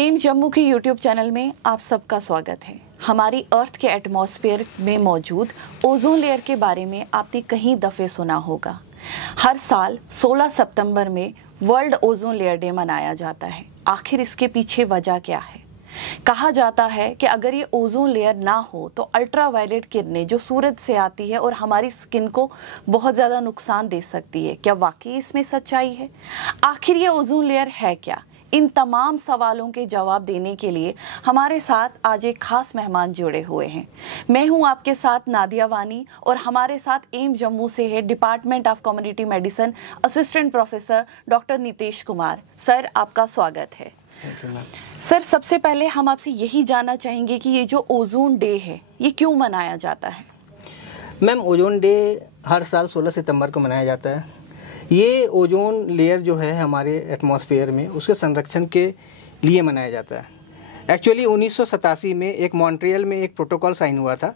AIIMS Jammu के YouTube channel में आप सबका स्वागत है। हमारी अर्थ के एटमॉस्फेयर में मौजूद ओजोन लेयर के बारे में आपने कहीं दफ़े सुना होगा। हर साल 16 सितंबर में वर्ल्ड ओजोन लेयर डे मनाया जाता है। आखिर इसके पीछे वजह क्या है? कहा जाता है कि अगर ये ओजोन लेयर ना हो तो अल्ट्रावायलेट किरणें जो सूरज से आती है और हमारी स्किन को बहुत ज़्यादा नुकसान दे सकती है। क्या वाकई इसमें सच्चाई है? आखिर ये ओजोन लेयर है क्या? इन तमाम सवालों के जवाब देने के लिए हमारे साथ आज एक खास मेहमान जुड़े हुए हैं। मैं हूं आपके साथ नादिया वानी और हमारे साथ एम्स जम्मू से है department of community medicine assistant professor doctor Nitesh Kumar. Sir, आपका स्वागत है। सर, सबसे पहले हम आपसे यही जानना चाहेंगे कि ये जो ओजोन डे है ये क्यों मनाया जाता है? मैम, ओजोन डे हर साल 16 सितंबर को मनाया जाता है। ये ओजोन लेयर जो है हमारे एटमॉस्फेयर में, उसके संरक्षण के लिए मनाया जाता है। एक्चुअली 1987 में एक मॉन्ट्रियल में एक प्रोटोकॉल साइन हुआ था।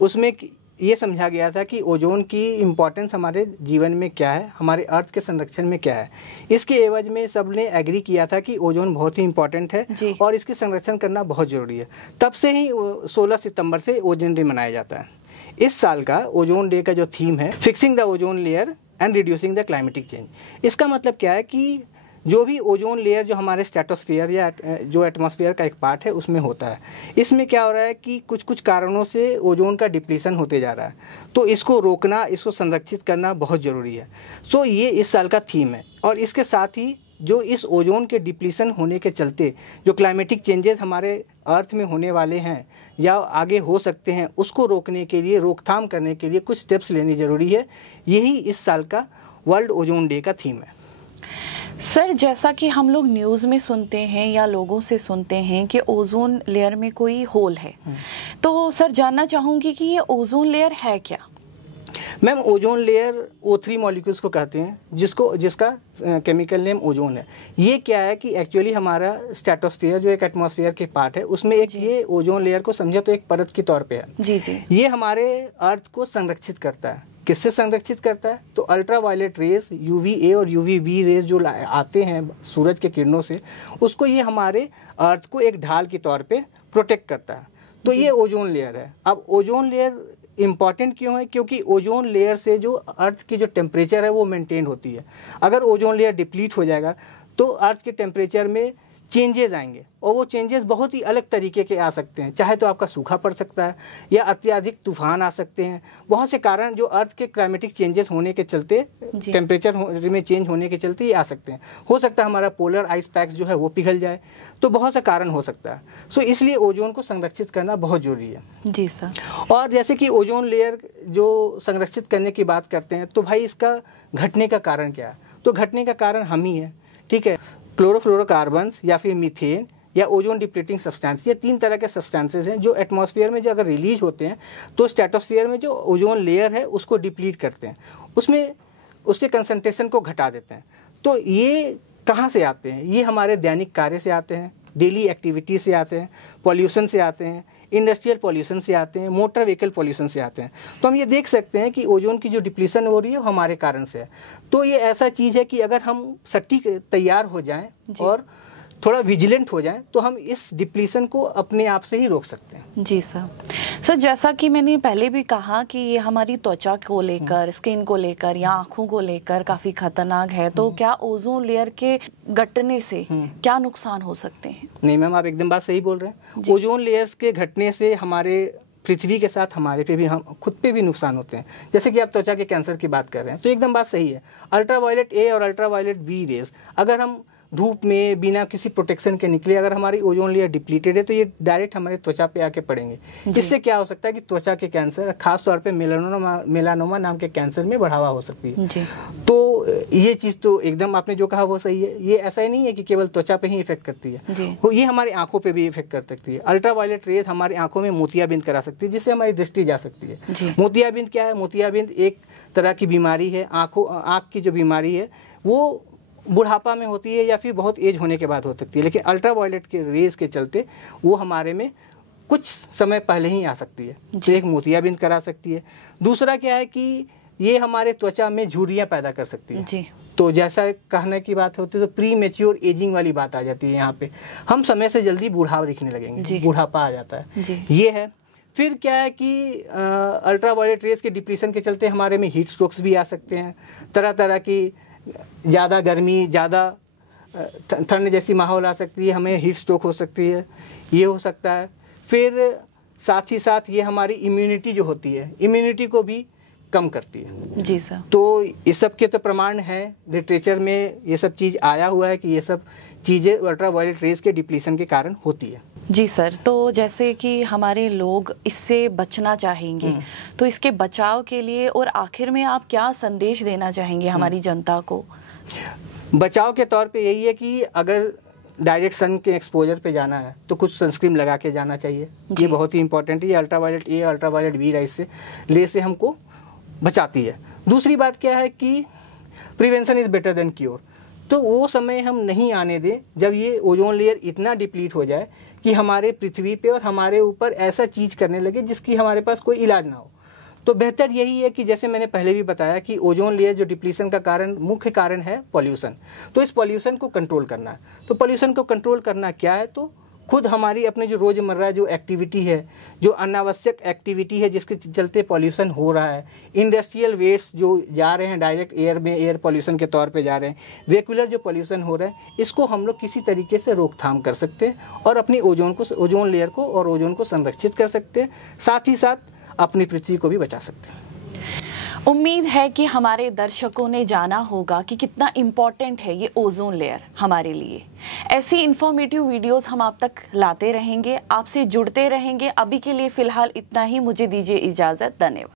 उसमें ये समझा गया था कि ओजोन की इम्पोर्टेंस हमारे जीवन में क्या है, हमारे अर्थ के संरक्षण में क्या है। इसके एवज में सब ने एग्री किया था कि ओजोन बहुत ही इम्पोर्टेंट है और इसकी संरक्षण करना बहुत ज़रूरी है। तब से ही 16 सितंबर से ओजोन डे मनाया जाता है। इस साल का ओजोन डे का जो थीम है fixing the ozone layer and reducing the climatic change. इसका मतलब क्या है कि जो भी ओजोन लेयर जो हमारे स्ट्रेटोस्फीयर या जो एटमॉस्फेयर का एक पार्ट है उसमें होता है, इसमें क्या हो रहा है कि कुछ कुछ कारणों से ओजोन का डिप्लीशन होते जा रहा है। तो इसको रोकना, इसको संरक्षित करना बहुत ज़रूरी है। सो ये इस साल का थीम है। और इसके साथ ही जो इस ओजोन के डिप्लीशन होने के चलते जो क्लाइमेटिक चेंजेस हमारे अर्थ में होने वाले हैं या आगे हो सकते हैं, उसको रोकने के लिए, रोकथाम करने के लिए कुछ स्टेप्स लेनी ज़रूरी है। यही इस साल का वर्ल्ड ओजोन डे का थीम है। सर, जैसा कि हम लोग न्यूज़ में सुनते हैं या लोगों से सुनते हैं कि ओजोन लेयर में कोई होल है, तो सर जानना चाहूँगी कि ये ओजोन लेयर है क्या? Ma'am, ozone layer O3 molecules को कहते हैं, जिसका केमिकल नेम ओजोन है। ये क्या है कि एक्चुअली हमारा स्ट्रेटोस्फीयर जो एक एटमॉस्फेयर के पार्ट है उसमें एक ये ओजोन लेयर को समझे तो एक परत के तौर पे है। जी जी। ये हमारे अर्थ को संरक्षित करता है। किससे संरक्षित करता है? तो अल्ट्रावायलेट रेज, UVA और UVB रेज जो आते हैं सूरज के किरणों से, उसको ये हमारे अर्थ को एक ढाल के तौर पे प्रोटेक्ट करता है। तो ये ओजोन लेयर है। अब ओजोन लेयर इम्पॉर्टेंट क्यों है? क्योंकि ओजोन लेयर से जो अर्थ की जो टेम्परेचर है वो मेंटेन होती है। अगर ओजोन लेयर डिप्लीट हो जाएगा तो अर्थ के टेम्परेचर में चेंजेस आएंगे और वो चेंजेस बहुत ही अलग तरीके के आ सकते हैं। चाहे तो आपका सूखा पड़ सकता है या अत्यधिक तूफान आ सकते हैं। बहुत से कारण जो अर्थ के क्लाइमेटिक चेंजेस होने के चलते, टेम्परेचर में चेंज होने के चलते ये आ सकते हैं। हो सकता है हमारा पोलर आइस पैक्स जो है वो पिघल जाए। तो बहुत से कारण हो सकता है। सो इसलिए ओजोन को संरक्षित करना बहुत जरूरी है। जी सर। और जैसे कि ओजोन लेयर जो संरक्षित करने की बात करते हैं तो भाई इसका घटने का कारण क्या है? तो घटने का कारण हम ही है। ठीक है, क्लोरोफ्लोरोकार्बन्स या फिर मीथेन या ओजोन डिप्लीटिंग सब्सटेंस, ये 3 तरह के सब्सटेंसेस हैं जो एटमॉस्फेयर में जो अगर रिलीज होते हैं तो स्ट्रेटोस्फेयर में जो ओजोन लेयर है उसको डिप्लीट करते हैं, उसमें उसके कंसंट्रेशन को घटा देते हैं। तो ये कहाँ से आते हैं? ये हमारे दैनिक कार्य से आते हैं, डेली एक्टिविटी से आते हैं, पॉल्यूशन से आते हैं, इंडस्ट्रियल पॉल्यूशन से आते हैं, मोटर व्हीकल पॉल्यूशन से आते हैं। तो हम ये देख सकते हैं कि ओजोन की जो डिप्लीशन हो रही है वो हमारे कारण से है। तो ये ऐसा चीज़ है कि अगर हम सटीक तैयार हो जाएं और थोड़ा विजिलेंट हो जाएं तो हम इस डिप्लीशन को अपने आप से ही रोक सकते हैं। जी सर। सर, जैसा कि मैंने पहले भी कहा कि ये हमारी त्वचा को लेकर, स्किन को लेकर या आँखों को लेकर काफ़ी खतरनाक है, तो क्या ओजोन लेयर के घटने से क्या नुकसान हो सकते हैं? नहीं मैम, आप एकदम बात सही बोल रहे हैं। ओजोन लेयर्स के घटने से हमारे पृथ्वी के साथ हमारे पे भी, हम खुद पे भी नुकसान होते हैं। जैसे कि आप त्वचा के कैंसर की बात कर रहे हैं तो एकदम बात सही है। अल्ट्रावायलेट A और अल्ट्रावायलेट B रेज अगर हम धूप में बिना किसी प्रोटेक्शन के निकले, अगर हमारी ओजोन लेयर डिप्लीटेड है तो ये डायरेक्ट हमारे त्वचा पे आके पड़ेंगे। इससे क्या हो सकता है कि त्वचा के कैंसर, खास तौर पे मेलानोमा नाम के कैंसर में बढ़ावा हो सकती है। तो ये चीज़ तो एकदम आपने जो कहा वो सही है। ये ऐसा ही नहीं है कि केवल त्वचा पे ही इफेक्ट करती है, ये हमारी आंखों पे भी इफेक्ट कर सकती है। अल्ट्रावायलेट रेज हमारी आंखों में मोतियाबिंद करा सकती है, जिससे हमारी दृष्टि जा सकती है। मोतियाबिंद क्या है? मोतियाबिंद एक तरह की बीमारी है, आँख की जो बीमारी है वो बुढ़ापा में होती है या फिर बहुत एज होने के बाद हो सकती है। लेकिन अल्ट्रावायलेट के रेज के चलते वो हमारे में कुछ समय पहले ही आ सकती है। तो एक मोतियाबिंद करा सकती है। दूसरा क्या है कि ये हमारे त्वचा में झुर्रियाँ पैदा कर सकती है। तो जैसा कहने की बात होती है तो प्री मेच्योर एजिंग वाली बात आ जाती है यहाँ पे, हम समय से जल्दी बूढ़ा दिखने लगेंगे, बूढ़ापा आ जाता है, ये है। फिर क्या है कि अल्ट्रा वायलेट रेस के डिप्रेशन के चलते हमारे में हीट स्ट्रोक्स भी आ सकते हैं, तरह तरह की ज़्यादा गर्मी, ज़्यादा ठंड जैसी माहौल आ सकती है, हमें हीट स्ट्रोक हो सकती है, ये हो सकता है। फिर साथ ही साथ ये हमारी इम्यूनिटी जो होती है, इम्यूनिटी को भी कम करती है। जी सर। तो इस सब के तो प्रमाण है, लिटरेचर में ये सब चीज़ आया हुआ है कि ये सब चीज़ें अल्ट्रा वायलेट रेस के डिप्लीशन के कारण होती है। जी सर। तो जैसे कि हमारे लोग इससे बचना चाहेंगे, तो इसके बचाव के लिए और आखिर में आप क्या संदेश देना चाहेंगे हमारी जनता को? बचाव के तौर पे यही है कि अगर डायरेक्ट सन के एक्सपोजर पे जाना है तो कुछ सनस्क्रीन लगा के जाना चाहिए, ये बहुत ही इंपॉर्टेंट है। ये अल्ट्रा वायलेट वी रे से हमको बचाती है। दूसरी बात क्या है कि prevention is better than cure. तो वो समय हम नहीं आने दें जब ये ओजोन लेयर इतना डिप्लीट हो जाए कि हमारे पृथ्वी पे और हमारे ऊपर ऐसा चीज़ करने लगे जिसकी हमारे पास कोई इलाज ना हो। तो बेहतर यही है कि जैसे मैंने पहले भी बताया कि ओजोन लेयर जो डिप्लीशन का कारण, मुख्य कारण है पॉल्यूशन। तो इस पॉल्यूशन को कंट्रोल करना है। तो पॉल्यूशन को कंट्रोल करना क्या है, तो खुद हमारी अपने जो रोज़मर्रा जो एक्टिविटी है, जो अनावश्यक एक्टिविटी है जिसके चलते पॉल्यूशन हो रहा है, इंडस्ट्रियल वेस्ट जो जा रहे हैं डायरेक्ट एयर में, एयर पॉल्यूशन के तौर पे जा रहे हैं, वेहिकुलर जो पॉल्यूशन हो रहा है, इसको हम लोग किसी तरीके से रोकथाम कर सकते हैं और अपनी ओजोन लेयर को और ओजोन को संरक्षित कर सकते हैं, साथ ही साथ अपनी पृथ्वी को भी बचा सकते हैं। उम्मीद है कि हमारे दर्शकों ने जाना होगा कि कितना इम्पोर्टेंट है ये ओजोन लेयर हमारे लिए। ऐसी इन्फॉर्मेटिव वीडियोस हम आप तक लाते रहेंगे, आपसे जुड़ते रहेंगे। अभी के लिए फिलहाल इतना ही, मुझे दीजिए इजाज़त। धन्यवाद।